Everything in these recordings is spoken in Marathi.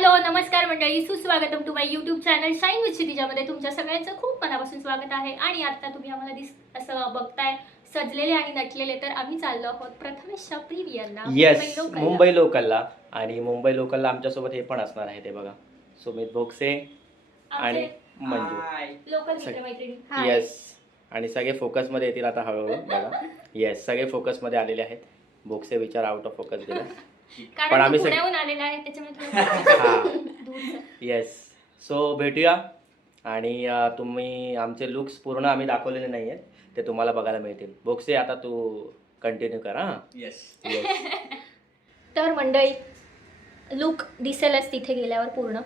हॅलो नमस्कार मंडळी. सुस्वागतम to my YouTube channel shine with क्षितिजामध्ये तुमच्या सगळ्यांचं खूप मनापासून स्वागत आहे. आणि आता तुम्ही आम्हाला दिस असं बघताय सजलेले आणि नटलेले तर आम्ही चाललो आहोत प्रथमेशच्या प्रीमियरला येस मुंबई लोकलला. आणि मुंबई लोकलला आमच्यासोबत हे पण असणार आहे ते बघा. सुमित भोगसे आणि मंजू. लोकल मित्रमैत्रिणी. येस आणि सगळे फोकसमध्ये येतील आता हळूहळू बघा. येस सगळे फोकसमध्ये आलेले आहेत. भोगसे विचार आउट ऑफ फोकस गेला. पण कारण आम्ही तो सग- पुण्याहून आलेला आहे त्याच्यामुळे हा. थोडं दूरचं. येस सो भेटूया. आणि अं, तुम्ही आमचे लुक्स पूर्ण आम्ही दाखवलेले नाही आहेत ते तुम्हाला बघायला मिळतील. भोगसे आता तू कंटिन्यू कर हां. येस येस तर मंडळी लुक दिसेलच तिथे गेल्यावर पूर्ण.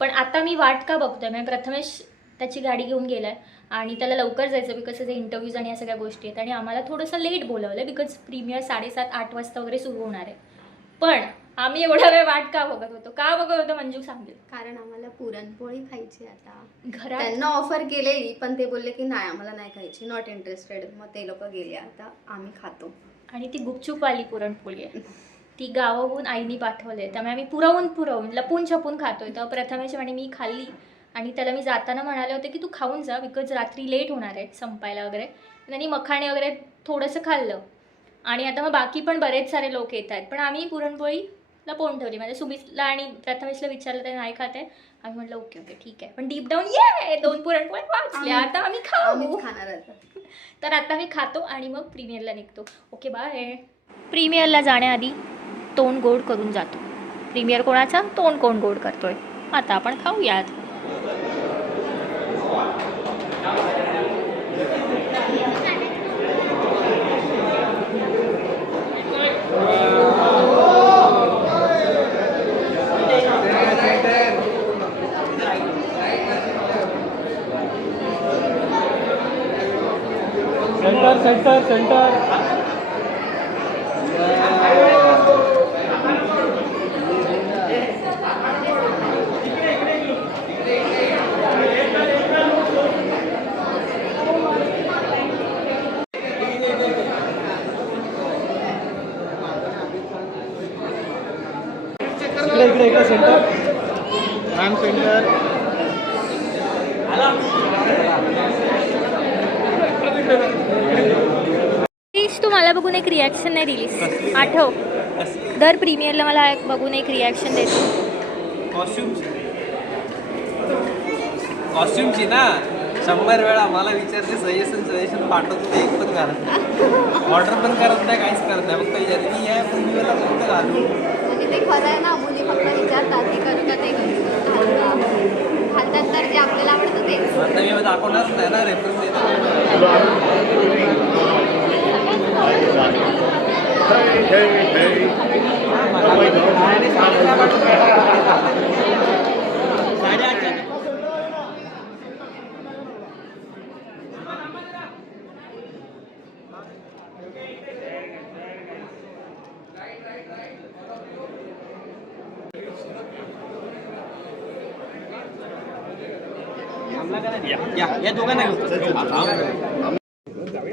पण आता मी वाट का बघतोय? म्हणजे प्रथमेश त्याची गाडी घेऊन गेलाय आणि त्याला लवकर जायचं बिकॉज त्याचे इंटरव्ह्यूज आणि या सगळ्या गोष्टी आहेत. आणि आम्हाला थोडंसं लेट बोलवलं बिकॉज प्रीमियर साडेसात आठ वाजता वगैरे सुरू होणार आहे. पण आम्ही एवढा वेळ वाट का बघत होतो? का बघत होतो मंजू सांगेल. कारण आम्हाला पुरणपोळी खायची आता. घरात? त्यांना ऑफर केलेली पण ते बोलले की नाही आम्हाला नाही खायची नॉट इंटरेस्टेड मग ते लोक गेले. आता आम्ही खातो. आणि ती गुपचूपवाली पुरणपोळी आहे. ती गावाहून आईनी पाठवले त्यामुळे आम्ही पुरवून पुरवून लपून छपून खातोय. तर प्रथमेश आणि मी खाल्ली. आणि त्याला मी जाताना म्हणाले होते की तू खाऊन जा बिकॉज रात्री लेट होणार आहे संपायला वगैरे. त्यांनी मखाणे वगैरे थोडंसं खाल्लं. आणि आता मग बाकी पण बरेच सारे लोक येत आहेत. पण आम्ही पुरणपोळी लपवून ठेवली. म्हणजे सुमितला आणि प्रथमेशला विचारलं ते नाही खात आम्ही म्हटलं ओके ओके ठीक आहे. पण डीप डाऊन ये दोन पुरणपोळी वाचल्या. आम्ही- आता आम्ही खाऊ. खाणार तर आता मी खातो आणि मग प्रीमियरला निघतो. ओके बाय प्रीमियरला जाण्याआधी तोंड गोड करून जातो. प्रीमियर कोणाचा? तोंड कोण गोड करतोय? आता आपण खाऊयात. Centre centre centre. इकडे इकडे सेंटर. Ma'am centre. तू मला बघून एक रिॲक्शन नाही दिलीस आठव. दर प्रीमियरला मला एक बघून एक रिॲक्शन देतो. कॉस्ट्युमची कॉस्ट्युमची ना? शंभर वेळा मला विचारते सजेशन सजेशन पाठवतो ते एक पण करत नाही ऑर्डर पण करत नाही काहीच करत नाही. फक्त विचारते मी या पूर्वीला फक्त घालू म्हणजे ते खरं आहे ना मुली फक्त विचारतात हे करू का ते करू घालतात तर जे आपल्याला आवडतं तेच मी दाखवणारच नाही ना रेफरन्स देतो या दोघांना घेऊ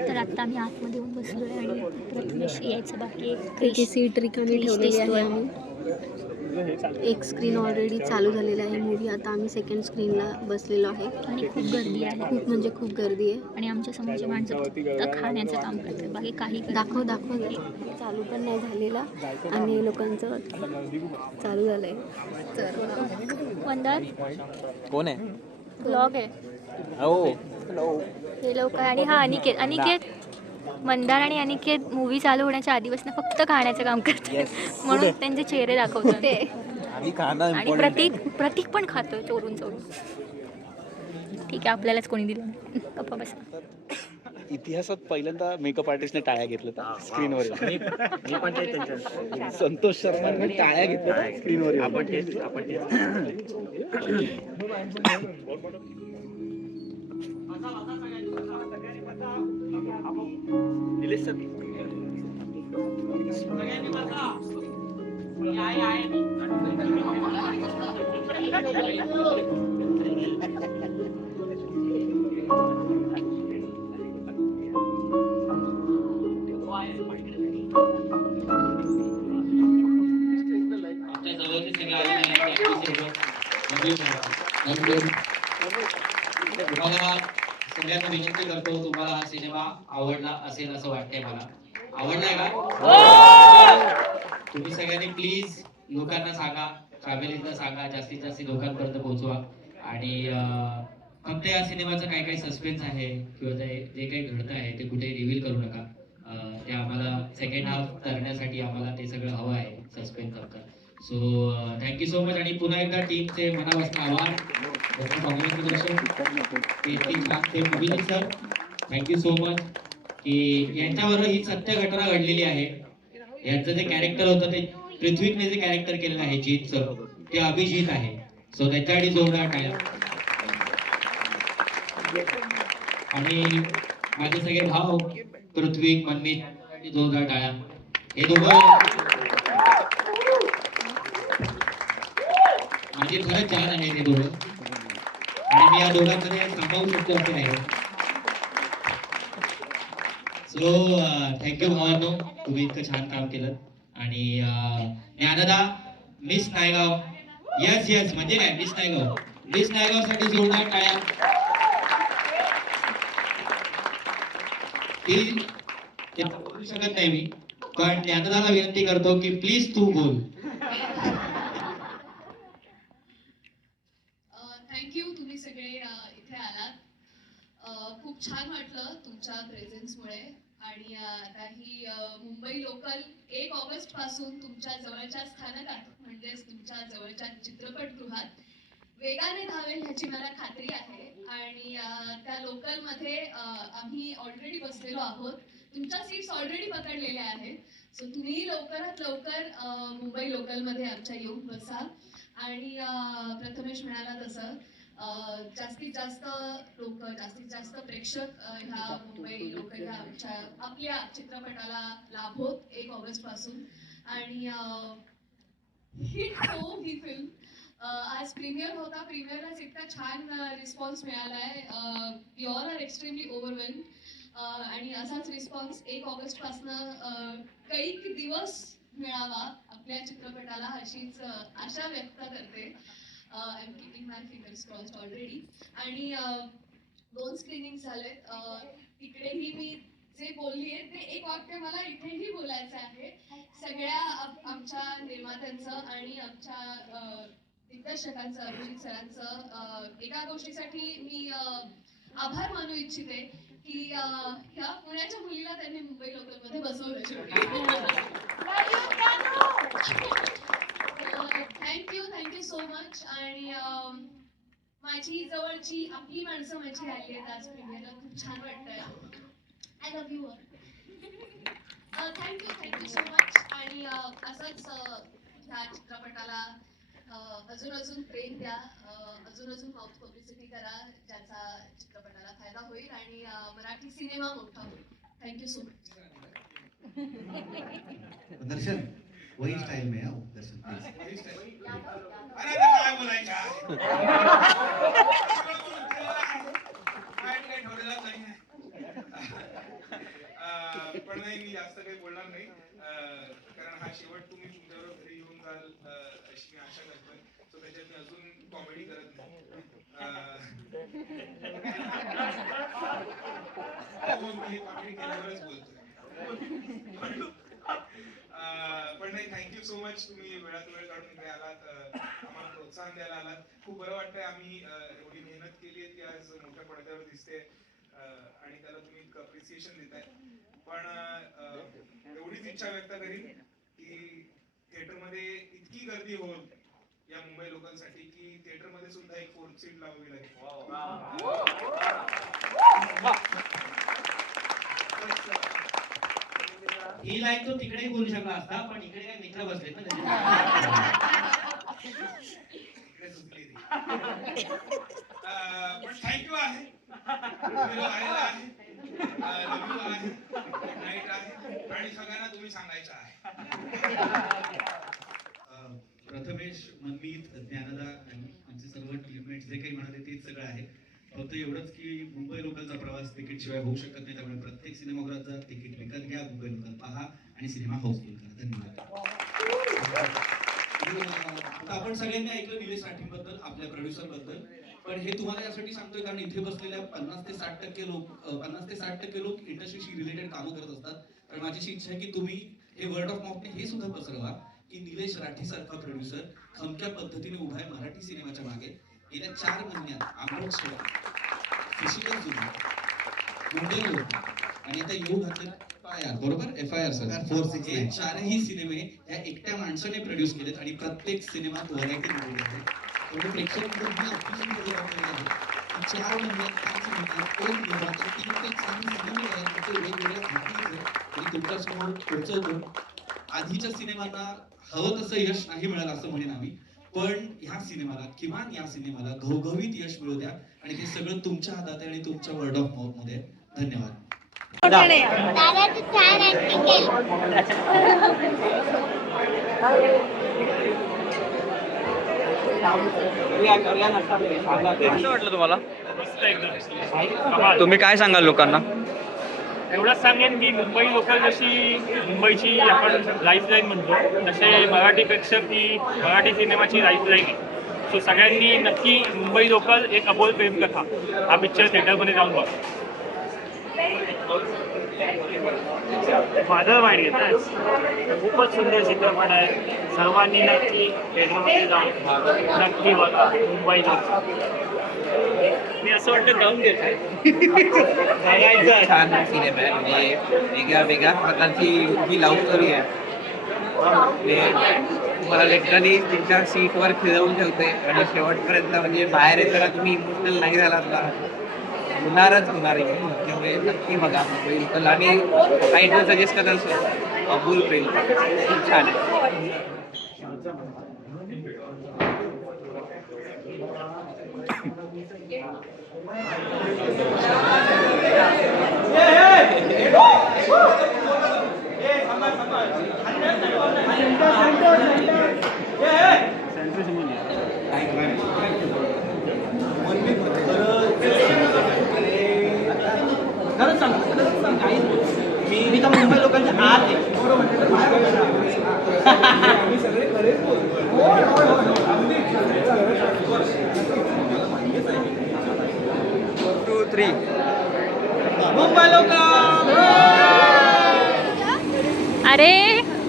तर आता आम्ही आतमध्ये येऊन बसलो आहे आणि प्रथमेश यायचं बाकी आहे. त्याची सीट रिकामी ठेवलेली आहे. आम्ही एक स्क्रीन ऑलरेडी चालू झालेला आहे. मूवी आता आम्ही सेकंड स्क्रीनला बसलेलो आहे. आणि खूप गर्दी आहे. खूप म्हणजे खूप गर्दी आहे. आणि आमच्या समोरचे माणसं फक्त खाण्याचं काम करतात. बाकी काही दाखव दाखव. चालू पण नाही झालेला. आणि लोकांचं चालू झालंय. तर नाही. वंदर कोण आहे? ब्लॉग आहे. हो. हे लोक आणि हा अनिकेत. अनिकेत मंदार आणि अनिकेत मूवी चालू होण्याच्या आधीपासून फक्त खाण्याचं काम करतात. म्हणून त्यांचे चेहरे दाखवतात. ते. आणि प्रतीक प्रतीक पण खातोय चोरून चोरून. ठीक आहे आपल्यालाच कोणी दिलं नाही. गप्पा बसा. इतिहासात पहिल्यांदा मेकअप आर्टिस्टने टाळ्या घेतल्या स्क्रीनवर संतोष शर्माने टाळ्या घेतल्या स्क्रीनवर आपण तुम्हाला सगळ्यांना विनंती करतो तुम्हाला हा सिनेमा आवडला असेल असं वाटतंय मला. आवडलाय का? तुम्ही सगळ्यांनी प्लीज लोकांना सांगा फॅमिलीला सांगा जास्तीत जास्त लोकांपर्यंत पोहोचवा. आणि फक्त या सिनेमाचं काय काय सस्पेन्स आहे किंवा ते जे काही घडतं आहे ते कुठे रिव्हील करू नका. ते आम्हाला सेकंड हाफ करण्यासाठी आम्हाला ते सगळं हवं आहे सस्पेन्स फक्त. सो थँक्यू सो मच आणि पुन्हा एकदा टीमचे मनापासून आभार. सर थँक्यू सो मच की यांच्यावर ही सत्य घटना घडलेली आहे. यांचं जे कॅरेक्टर होतं ते पृथ्वीने जे कॅरेक्टर केलेलं आहे जीतचं ते अभिजित आहे. सो त्याच्यासाठी जोरदार टाळ्या आणि माझे सगळे भाव पृथ्वी मनमित जोरदार टाळ्या हे दोघं माझे खरंच छान आहे ते दोघं. आणि मी या दोघांमध्ये सांभाळू शकतो असं नाही? सो थँक्यू भावांनो तुम्ही इतकं छान काम केलं. आणि uh, Dnyanada miss Naigaon. Yes yes म्हणजे काय? मिस नायगाव. मिस नायगावसाठी जोरदार टाळ्या. ती बोलू शकत नाही मी पण ज्ञानदाला विनंती करतो की प्लीज तू बोल थँक्यू तुम्ही सगळे इथे आलात. खूप छान वाटलं तुमच्या प्रेझेन्समुळे आणि आता ही मुंबई लोकल एक ऑगस्टपासून तुमच्या जवळच्या स्थानकात म्हणजेच तुमच्या जवळच्या चित्रपटगृहात वेगाने धावेल ह्याची मला खात्री आहे. आणि त्या लोकलमध्ये आम्ही ऑलरेडी बसलेलो आहोत. तुमच्या सीट्स ऑलरेडी पकडलेल्या आहेत. सो तुम्ही लवकरात लवकर मुंबई लोकलमध्ये आमच्या येऊन बसा. आणि प्रथमेश म्हणाला तसं जास्तीत जास्त लोक जास्तीत जास्त प्रेक्षक ह्या मुंबई लोक ह्या आमच्या आपल्या चित्रपटाला लाभोत एक ऑगस्टपासून. आणि हिट हो ही फिल्म आज प्रीमियर होता. प्रीमियरलाच इतका छान रिस्पॉन्स मिळाला आहे you all are extremely overwhelm आणि असाच रिस्पॉन्स एक ऑगस्ट पासनं कैक दिवस मिळावा आपल्या चित्रपटाला अशीच आशा व्यक्त करते. I am keeping my fingers crossed already आणि uh, दोन स्क्रीनिंग झालेत. Uh, अ, तिकडेही मी जे बोलली आहे ते एक वाक्य मला इथेही बोलायचं आहे. सगळ्या आमच्या निर्मात्यांचं आणि आमच्या uh, दिग्दर्शकांचं अभिजित सरांचं एका गोष्टीसाठी मी आभार मानू इच्छिते की ह्या पुण्याच्या मुलीला त्यांनी मुंबई लोकलमध्ये बसवलं. शेवटी thank you thank you so much आणि um, माझी जवळची आपली माणसं माझी आली आहेत आज प्रीमियरला खूप छान वाटतंय. I love you thank you thank you so much आणि uh, असंच uh, ह्या चित्रपटाला uh, अजून अजून प्रेम द्या. अजून अजून माउथ पब्लिसिटी करा ज्याचा चित्रपटाला फायदा होईल. आणि मराठी सिनेमा मोठा होईल. Thank you so much Darshan. वही स्टाइल में आओ दर्शन प्लीज अरे काय बोलायचं पण नाही मी जास्त काही बोलणार नाही अं, कारण हा शेवट तुम्ही तुमच्यावर घरी येऊन जाल अशी मी आशा करतोय सो त्याच्यात मी अजून कॉमेडी करत नाही हो, कॉमेडी केल्यावरच बोलतोय. नाही थँक्यू सो मच तुम्ही वेळात वेळ काढून इकडे आलात आम्हाला प्रोत्साहन द्यायला आलात. खूप बरं वाटतंय आम्ही एवढी मेहनत केली आहे ती आज मोठ्या पडद्यावर दिसते आणि त्याला तुम्ही अप्रिसिएशन देताय. पण एवढीच इच्छा व्यक्त करीन की थिएटरमध्ये इतकी गर्दी होईल या मुंबई लोकांसाठी की थिएटरमध्ये सुद्धा एक फोर्थ सीट लावावी लागेल. ही लाईन तो तिकडेही बोलू शकला असता पण इकडे काय मित्र बसले ना थँक्यू आहे. आणि सगळ्यांना तुम्ही सांगायचं आहे. प्रथमेश मनमीत ज्ञानदा आणि आमचे सर्व टीममेट्स जे काही म्हणाले तेच सगळं आहे. फक्त एवढंच की मुंबई लोकलचा प्रवास तिकीट शिवाय होऊ शकत नाही. त्यामुळे प्रत्येक सिनेमागृहाचा तिकीट विकत घ्या मुंबई लोकल पहा आणि सिनेमा हाऊसफुल करा. धन्यवाद. आपण सगळ्यांनी ऐकलं निलेश राठींबद्दल आपल्या प्रोड्युसरबद्दल. पण हे तुम्हाला यासाठी सांगतोय कारण इथे बसलेल्या पन्नास ते साठ टक्के लोक पन्नास ते साठ टक्के लोक इंडस्ट्रीशी रिलेटेड कामं करत असतात. तर माझी अशी इच्छा आहे की तुम्ही हे वर्ड ऑफ माउथने हे सुद्धा पसरवा की निलेश राठी सारखा प्रोड्युसर खमक्या पद्धतीने उभा आहे मराठी सिनेमाच्या मागे. गेल्या चार महिन्यात आंबट फिजिकल जुना. गुंडे होते. आणि आता येऊ घातले एफ आय आर बरोबर F I R sir four six हे चारही सिनेमे या एकट्या माणसाने प्रोड्यूस केलेत आणि प्रत्येक सिनेमात व्हरायटी मिळवली आहे. त्यामुळे प्रेक्षक चार महिन्यात पाच महिन्यात एक निर्माता तीन ते चार सिनेमे आहेत. ते वेगवेगळ्या घटनेचे आणि तुमच्यासमोर पोहोचवतो. आधीच्या सिनेमांना हवं तसं यश नाही मिळालं असं म्हणेन आम्ही. पण ह्या सिनेमाला किमान या सिनेमाला घवघवीत यश मिळू द्या. आणि हे सगळं तुमच्या हातात आहे आणि तुमच्या वर्ड ऑफ माउथमध्ये. धन्यवाद. कसं वाटलं तुम्हाला? तुम्ही काय सांगाल लोकांना? एवढंच सांगेन की मुंबई लोकल जशी मुंबईची आपण लाईफलाईन म्हणतो तसे मराठी प्रेक्षक ही मराठी सिनेमाची लाईफलाईन आहे. सो सगळ्यांनी नक्की मुंबई लोकल एक अबोल प्रेमकथा हा पिक्चर थिएटरमध्ये जाऊन बघ. फादर वाईट आहे खूपच सुंदर चित्रपट आहे. सर्वांनी नक्की थिएटरमध्ये जाऊन नक्की बघा मुंबई लोकल असं वाटतं जाऊन घेतोय छान सिनेमा आहे म्हणजे वेगळ्या वेगळ्या प्रकारची ही लव्ह स्टोरी आहे. म्हणजे तुम्हाला लेटरली तुमच्या सीटवर फिरवून ठेवते आणि शेवटपर्यंत म्हणजे बाहेर येताना तुम्ही इमोशनल नाही झालात ना. होणारच होणार आहे. त्यामुळे नक्की बघा. मुंबई लोकल आणि टायटल सजेस्ट करत असतो अबुल प्रेम. खूप छान आहे. टू थ्री अरे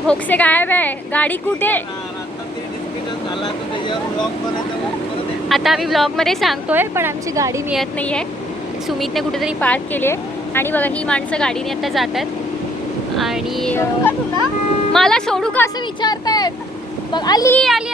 भोगसे गायब आहे. गाडी कुठे? आता आम्ही ब्लॉगमध्ये सांगतोय पण आमची गाडी मिळत नाही आहे सुमितने कुठेतरी पार्क केली आहे आणि बघा ही माणसं गाडीने आता जातात. आणि मला सोडू का असं विचारतायत? बघ आली आली.